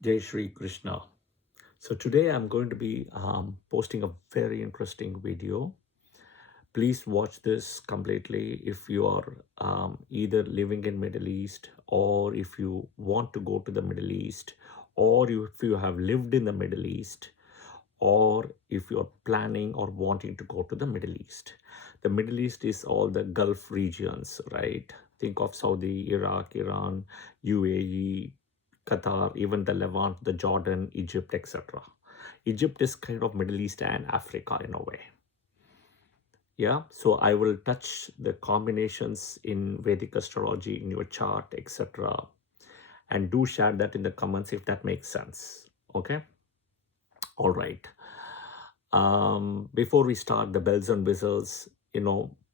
Jai Shri Krishna. So today I'm going to be posting a very interesting video. Please watch this completely if you are either living in Middle East, or if you want to go to the Middle East, or if you have lived in the Middle East, or if you're planning or wanting to go to the Middle East. The Middle East is all the Gulf regions, right? Think of Saudi, Iraq, Iran, UAE, Qatar, even the Levant, the Jordan, Egypt, etc. Egypt is kind of Middle East and Africa in a way. Yeah, so I will touch the combinations in Vedic astrology in your chart, etc. And do share that in the comments if that makes sense. Okay. All right. Before we start, the bells and whistles,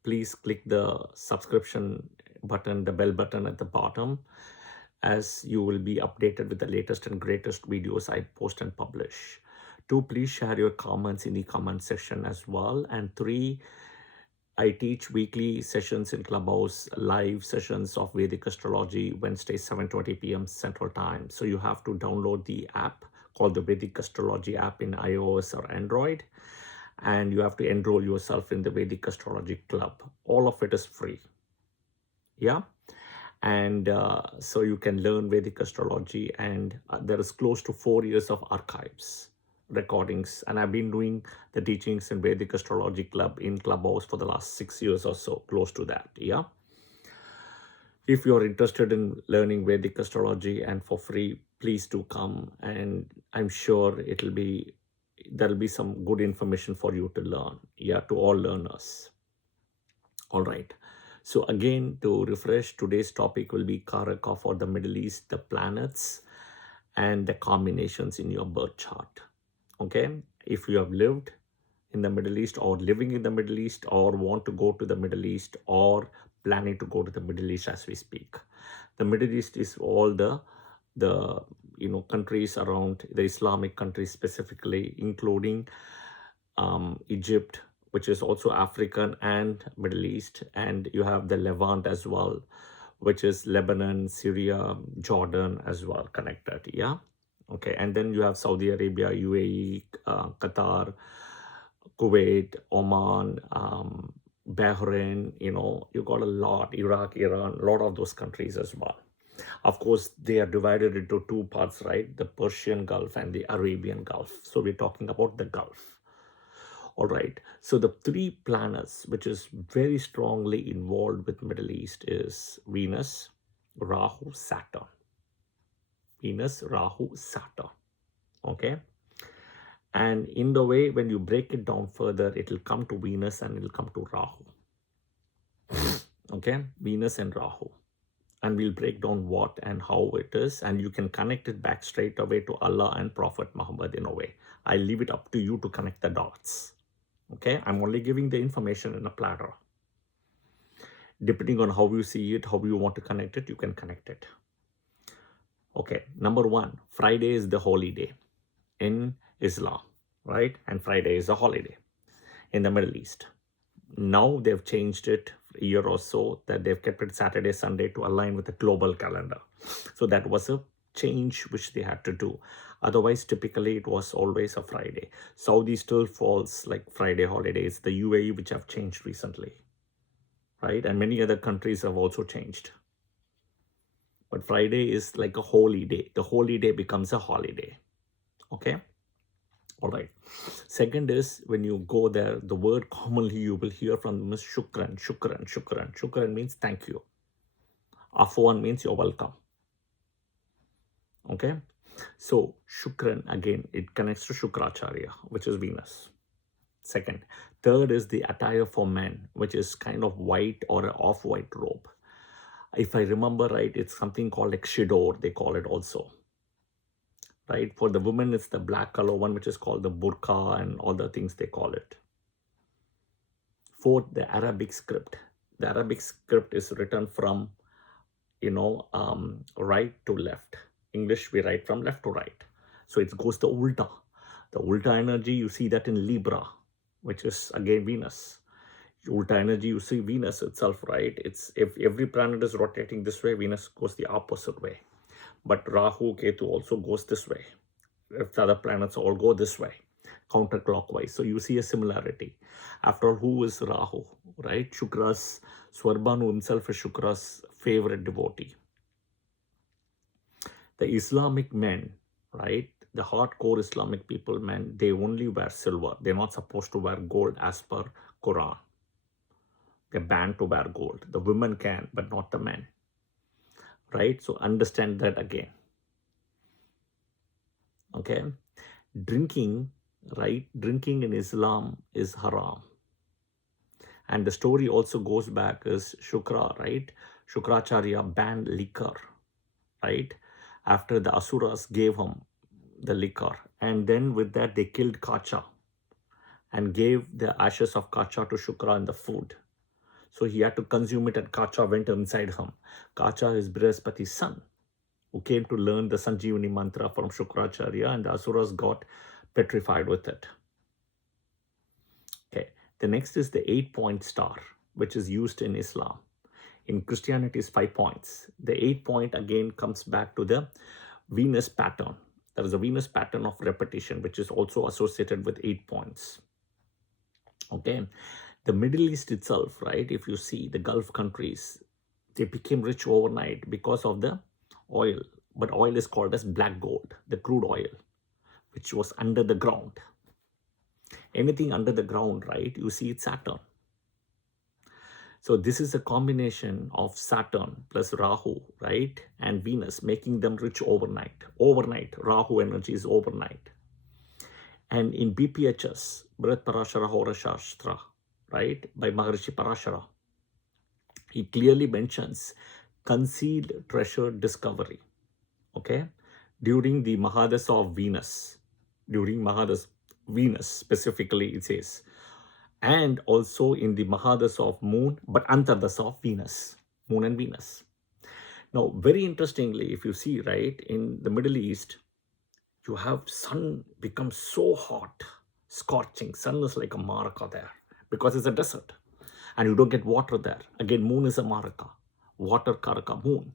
please click the subscription button, the bell button at the bottom, as you will be updated with the latest and greatest videos I post and publish. 2, please share your comments in the comment section as well. And 3, I teach weekly sessions in Clubhouse, live sessions of Vedic Astrology, Wednesday, 7:20 p.m. Central Time. So you have to download the app called the Vedic Astrology app in iOS or Android, and you have to enroll yourself in the Vedic Astrology Club. All of it is free. Yeah. And so you can learn Vedic astrology, and there is close to 4 years of archives, recordings, and I've been doing the teachings in Vedic Astrology Club in Clubhouse for the last 6 years or so, close to that. Yeah. If you're interested in learning Vedic astrology and for free, please do come, and I'm sure there'll be some good information for you to learn. Yeah, to all learners. All right. So again, to refresh, today's topic will be Karaka for the Middle East, the planets, and the combinations in your birth chart. Okay. If you have lived in the Middle East, or living in the Middle East, or want to go to the Middle East, or planning to go to the Middle East as we speak. The Middle East is all the countries around the Islamic countries, specifically including Egypt, which is also African and Middle East, and you have the Levant as well, which is Lebanon, Syria, Jordan as well connected. Yeah. Okay. And then you have Saudi Arabia, UAE, Qatar, Kuwait, Oman, Bahrain, you got a lot, Iraq, Iran, a lot of those countries as well. Of course, they are divided into 2 parts, right? The Persian Gulf and the Arabian Gulf. So we're talking about the Gulf. All right. So the 3 planets which is very strongly involved with Middle East is Venus, Rahu, Saturn. Venus, Rahu, Saturn. Okay. And in the way, when you break it down further, it will come to Venus and it will come to Rahu. Okay. Venus and Rahu. And we'll break down what and how it is. And you can connect it back straight away to Allah and Prophet Muhammad in a way. I leave it up to you to connect the dots. Okay, I'm only giving the information in a platter. Depending on how you see it, how you want to connect it, you can connect it. Okay, number 1, Friday is the holy day in Islam, right? And Friday is a holiday in the Middle East. Now they've changed it a year or so, that they've kept it Saturday, Sunday to align with the global calendar. So that was a change which they had to do. Otherwise, typically it was always a Friday. Saudi still falls like Friday holidays. The UAE, which have changed recently, right? And many other countries have also changed. But Friday is like a holy day. The holy day becomes a holiday. Okay. All right. Second is, when you go there, the word commonly you will hear from them is shukran, shukran, shukran. Shukran means thank you. Afwan means you're welcome. Okay. So Shukran, again, it connects to Shukracharya, which is Venus. Second. Third is the attire for men, which is kind of white or an off-white robe. If I remember right, it's something called like shidor, they call it also. Right? For the women, it's the black color one, which is called the burqa and all the things they call it. Fourth, the Arabic script. The Arabic script is written from, right to left. English, we write from left to right. So it goes the ulta. The ulta energy, you see that in Libra, which is again Venus. Ulta energy, you see Venus itself, right? It's if every planet is rotating this way, Venus goes the opposite way. But Rahu, Ketu also goes this way. If the other planets all go this way, counterclockwise. So you see a similarity. After all, who is Rahu, right? Shukra's, Swarbhanu himself is Shukra's favorite devotee. The Islamic men, right? The hardcore Islamic people, men, they only wear silver. They're not supposed to wear gold as per Quran. They're banned to wear gold. The women can, but not the men, right? So understand that again. Okay, drinking, right? Drinking in Islam is haram. And the story also goes back as Shukra, right? Shukracharya banned liquor, right? After the Asuras gave him the liquor. And then with that, they killed Kacha and gave the ashes of Kacha to Shukra in the food. So he had to consume it, and Kacha went inside him. Kacha is Brihaspati's son, who came to learn the Sanjeevani mantra from Shukracharya, and the Asuras got petrified with it. Okay, the next is the 8-point star, which is used in Islam. In Christianity is 5 points. The 8-point again comes back to the Venus pattern. There is a Venus pattern of repetition, which is also associated with 8 points. Okay, the Middle East itself, right? If you see the Gulf countries, they became rich overnight because of the oil. But oil is called as black gold, the crude oil, which was under the ground. Anything under the ground, right? You see it's Saturn. So this is a combination of Saturn plus Rahu, right? And Venus, making them rich overnight. Overnight, Rahu energy is overnight. And in BPHS, Bharat Parashara Hora Shastra, right? By Maharishi Parashara, he clearly mentions concealed treasure discovery, okay? During the Mahadasa of Venus, during Mahadasa Venus specifically, it says, and also in the Mahadasa of Moon, but Antardasa of Venus, Moon and Venus. Now, very interestingly, if you see, right, in the Middle East, you have sun becomes so hot, scorching. Sun is like a maraka there because it's a desert and you don't get water there. Again, moon is a maraka, water karaka, moon.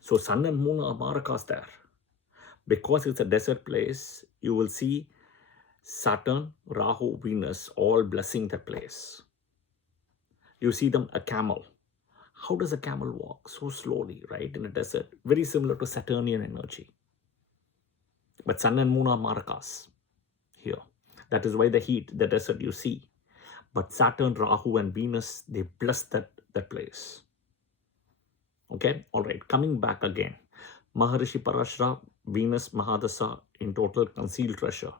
So sun and moon are marakas there. Because it's a desert place, you will see Saturn, Rahu, Venus all blessing the place. You see them, a camel. How does a camel walk? So slowly, right, in a desert. Very similar to Saturnian energy. But sun and moon are marakas here. That is why the heat, the desert you see. But Saturn, Rahu, and Venus, they bless that place. Okay, all right, coming back again. Maharishi Parashara, Venus Mahadasa in total concealed treasure.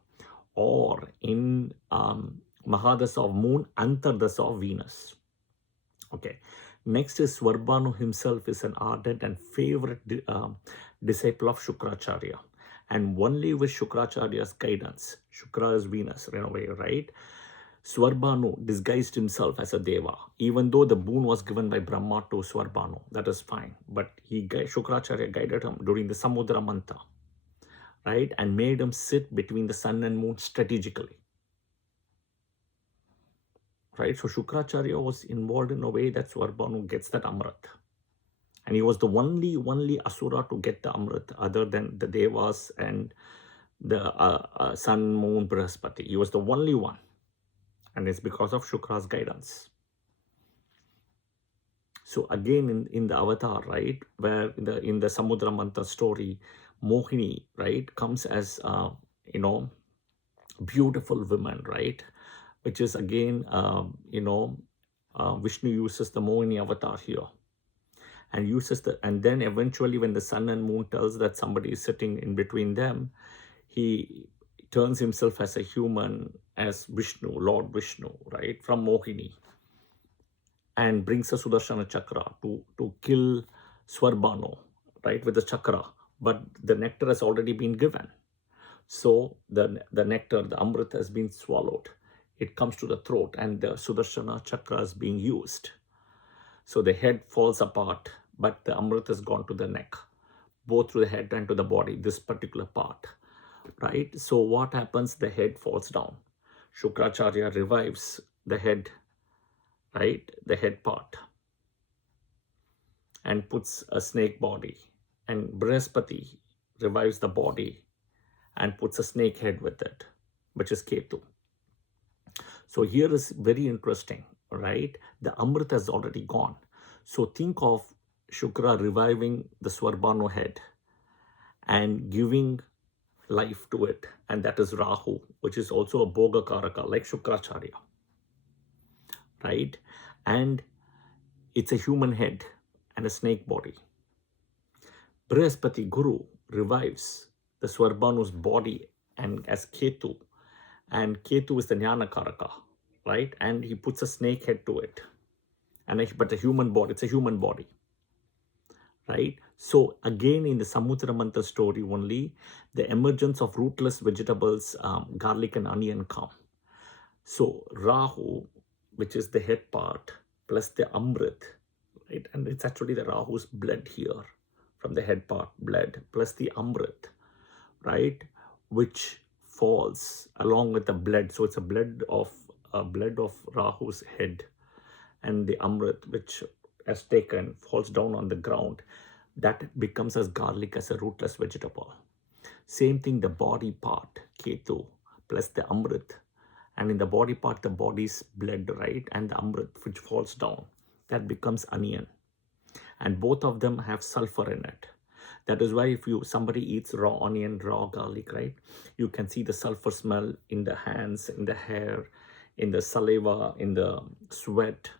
Or in Mahadasa of Moon, Antardasa of Venus. Okay, next is Swarbhanu himself is an ardent and favorite disciple of Shukracharya. And only with Shukracharya's guidance, Shukra is Venus in a way, right? Swarbhanu disguised himself as a deva, even though the boon was given by Brahma to Swarbhanu. That is fine. But Shukracharya guided him during the Samudra Mantha, right? And made him sit between the sun and moon strategically. Right? So Shukracharya was involved in a way that Swarbhanu gets that Amrit. And he was the only Asura to get the Amrit other than the Devas and the sun, moon, Brihaspati. He was the only one. And it's because of Shukra's guidance. So again, in the avatar, right, where in the Samudra Mantha story, Mohini, right, comes as, beautiful woman, right, which is again, Vishnu uses the Mohini avatar here. And and then eventually when the sun and moon tells that somebody is sitting in between them, he turns himself as a human, as Vishnu, Lord Vishnu, right, from Mohini, and brings a Sudarshana chakra to kill Swarbhanu, right, with the chakra. But the nectar has already been given. So the nectar, the Amrit has been swallowed. It comes to the throat and the Sudarshana chakra is being used. So the head falls apart, but the Amrit has gone to the neck, both to the head and to the body, this particular part, right? So what happens? The head falls down. Shukracharya revives the head, right? The head part, and puts a snake body And Brihaspati revives the body and puts a snake head with it, which is Ketu. So here is very interesting, right? The Amrit has already gone. So think of Shukra reviving the Swarbhanu head and giving life to it, and that is Rahu, which is also a Bhoga Karaka, like Shukracharya, right? And it's a human head and a snake body. Brihaspati Guru revives the Swarbhanu's body and as Ketu, and Ketu is the Jnana Karaka, right? And he puts a snake head to it, but a human body, it's a human body, right? So again, in the Samudra Mantra story only, the emergence of rootless vegetables, garlic and onion come. So Rahu, which is the head part, plus the Amrit, right? And it's actually the Rahu's blood here, from the head part, blood, plus the Amrit, right? Which falls along with the blood. So it's a blood of Rahu's head, and the Amrit, which has taken, falls down on the ground. That becomes as garlic as a rootless vegetable. Same thing, the body part, Ketu, plus the Amrit. And in the body part, the body's blood, right? And the Amrit, which falls down, that becomes onion. And both of them have sulfur in it. That is why if somebody eats raw onion, raw garlic, right? You can see the sulfur smell in the hands, in the hair, in the saliva, in the sweat.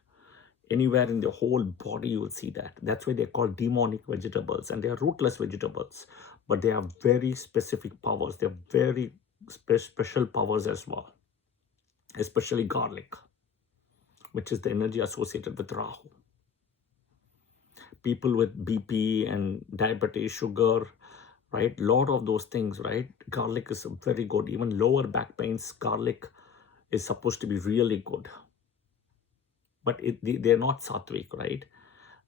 Anywhere in the whole body, you will see that. That's why they're called demonic vegetables, and they are rootless vegetables, but they have very specific powers. They have very special powers as well, especially garlic, which is the energy associated with Rahu. People with BP and diabetes, sugar, right? Lot of those things, right? Garlic is very good. Even lower back pains, garlic is supposed to be really good. But they're not sattvic, right?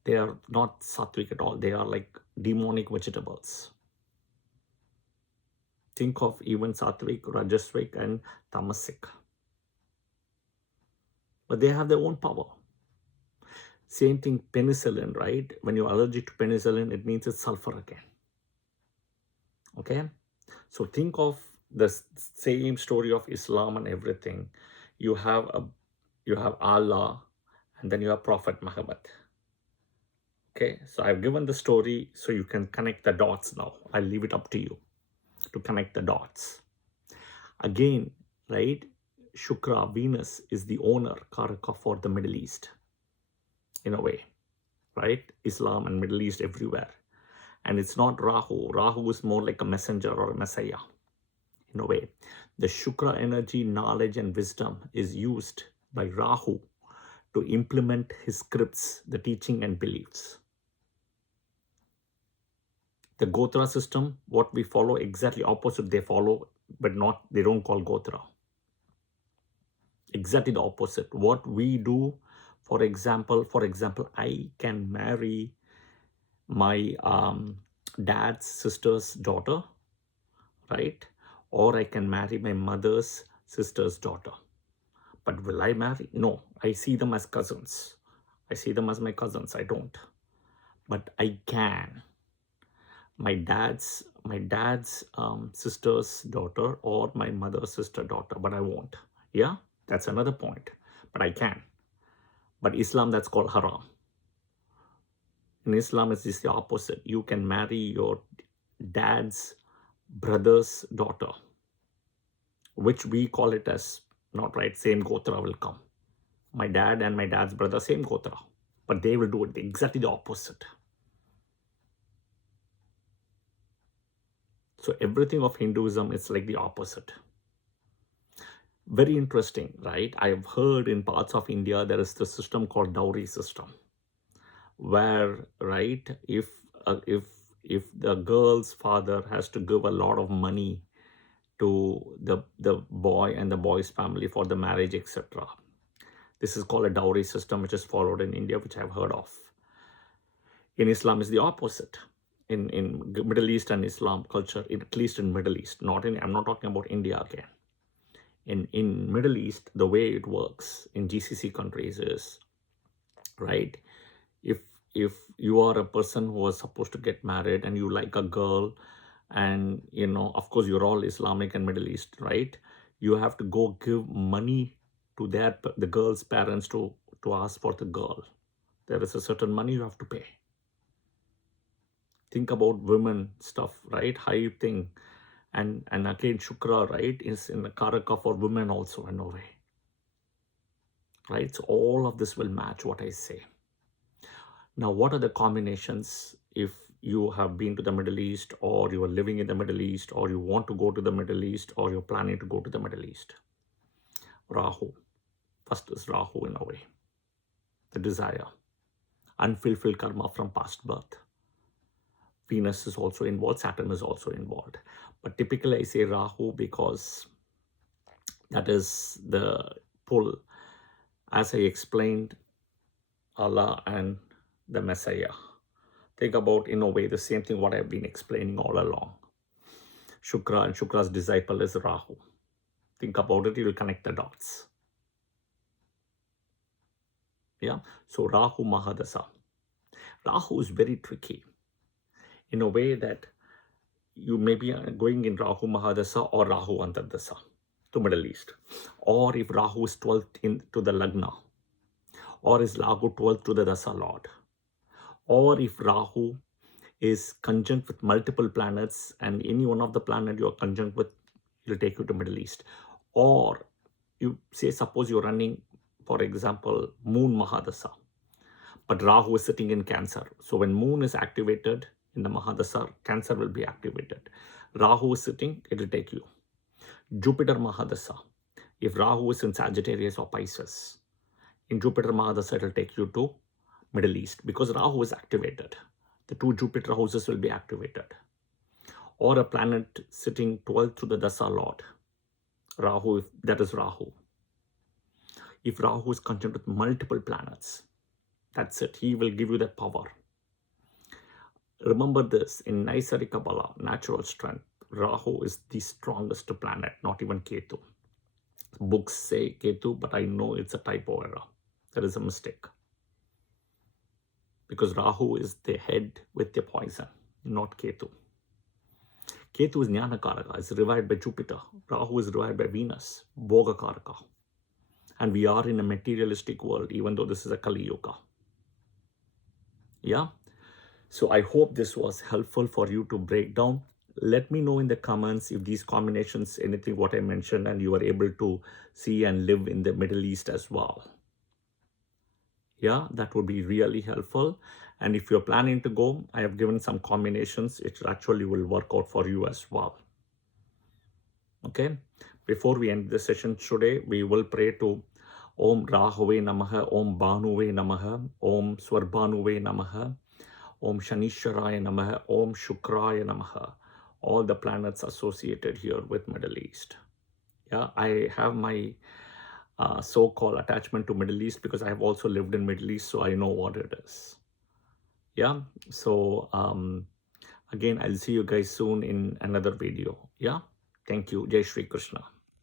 They are not sattvic at all. They are like demonic vegetables. Think of even sattvic, rajasvic, and tamasic. But they have their own power. Same thing, penicillin, right? When you're allergic to penicillin, it means it's sulfur again. Okay? So think of the same story of Islam and everything. You have Allah, and then you have Prophet Muhammad. Okay, so I've given the story so you can connect the dots now. I'll leave it up to you to connect the dots. Again, right, Shukra, Venus, is the owner, Karaka, for the Middle East, in a way, right? Islam and Middle East everywhere. And it's not Rahu. Rahu is more like a messenger or a messiah, in a way. The Shukra energy, knowledge and wisdom is used by Rahu to implement his scripts, the teaching and beliefs. The Gotra system, what we follow, exactly opposite they follow, but they don't call Gotra. Exactly the opposite. What we do, for example, I can marry my dad's sister's daughter, right? Or I can marry my mother's sister's daughter. But will I marry? No, I see them as cousins. I see them as my cousins. I don't. But I can. My dad's sister's daughter or my mother's sister daughter, but I won't. Yeah, that's another point. But I can. But Islam, that's called haram. In Islam, it's just the opposite. You can marry your dad's brother's daughter, which we call it as not right. Same Gotra will come. My dad and my dad's brother, same Gotra, but they will do it exactly the opposite. So everything of Hinduism is like the opposite. Very interesting, right? I've heard in parts of India there is the system called dowry system, where, right, if the girl's father has to give a lot of money to the boy and the boy's family for the marriage, etc. This is called a dowry system, which is followed in India, which I've heard of. In Islam, is the opposite. In Middle East and Islam culture, at least in Middle East, I'm not talking about India again. In Middle East, the way it works in GCC countries is, right, if you are a person who was supposed to get married and you like a girl, and of course you're all Islamic and Middle East, right? You have to go give money to the girl's parents to ask for the girl. There is a certain money you have to pay. Think about women stuff, right? How you think. And again, Shukra, right, is in the Karaka for women also in a way, right? So all of this will match what I say. Now, what are the combinations if you have been to the Middle East, or you are living in the Middle East, or you want to go to the Middle East, or you're planning to go to the Middle East? Rahu. First is Rahu in a way. The desire. Unfulfilled karma from past birth. Venus is also involved. Saturn is also involved. But typically I say Rahu because that is the pull. As I explained, Allah and the Messiah. Think about, in a way, the same thing what I've been explaining all along. Shukra and Shukra's disciple is Rahu. Think about it, you will connect the dots. Yeah, so Rahu Mahadasa. Rahu is very tricky in a way that you may be going in Rahu Mahadasa or Rahu Antardasa to Middle East. Or if Rahu is 12th into the Lagna, or is Rahu 12th to the Dasa Lord, or if Rahu is conjunct with multiple planets and any one of the planet you are conjunct with will take you to Middle East. Or you say, suppose you're running, for example, Moon Mahadasa, but Rahu is sitting in Cancer. So when Moon is activated in the Mahadasa, Cancer will be activated. Rahu is sitting, it will take you. Jupiter Mahadasa, if Rahu is in Sagittarius or Pisces, in Jupiter Mahadasa, it will take you to Middle East because Rahu is activated. The two Jupiter houses will be activated. Or a planet sitting 12th to the Dasa Lord, Rahu, if that is Rahu. If Rahu is conjunct with multiple planets, that's it. He will give you that power. Remember this, in Naisari Kabbalah, natural strength, Rahu is the strongest planet, not even Ketu. Books say Ketu, but I know it's a typo error. That is a mistake. Because Rahu is the head with the poison, not Ketu. Ketu is Jnana Karaka, is revived by Jupiter. Rahu is revived by Venus, Bhoga Karaka. And we are in a materialistic world, even though this is a Kali Yuga. Yeah? So I hope this was helpful for you to break down. Let me know in the comments if these combinations, anything what I mentioned, and you are able to see and live in the Middle East as well. Yeah, that would be really helpful. And if you're planning to go, I have given some combinations. It actually will work out for you as well. Okay. Before we end the session today, we will pray to Om Rahuve Namaha, Om Bhanuve Namaha, Om Swarbhanuve Namaha, Om Shanishwaraya Namaha, Om Shukraya Namaha. All the planets associated here with Middle East. Yeah, I have my so-called attachment to Middle East because I have also lived in Middle East, so I know what it is. Yeah, so again, I'll see you guys soon in another video. Yeah, thank you. Jai Shri Krishna.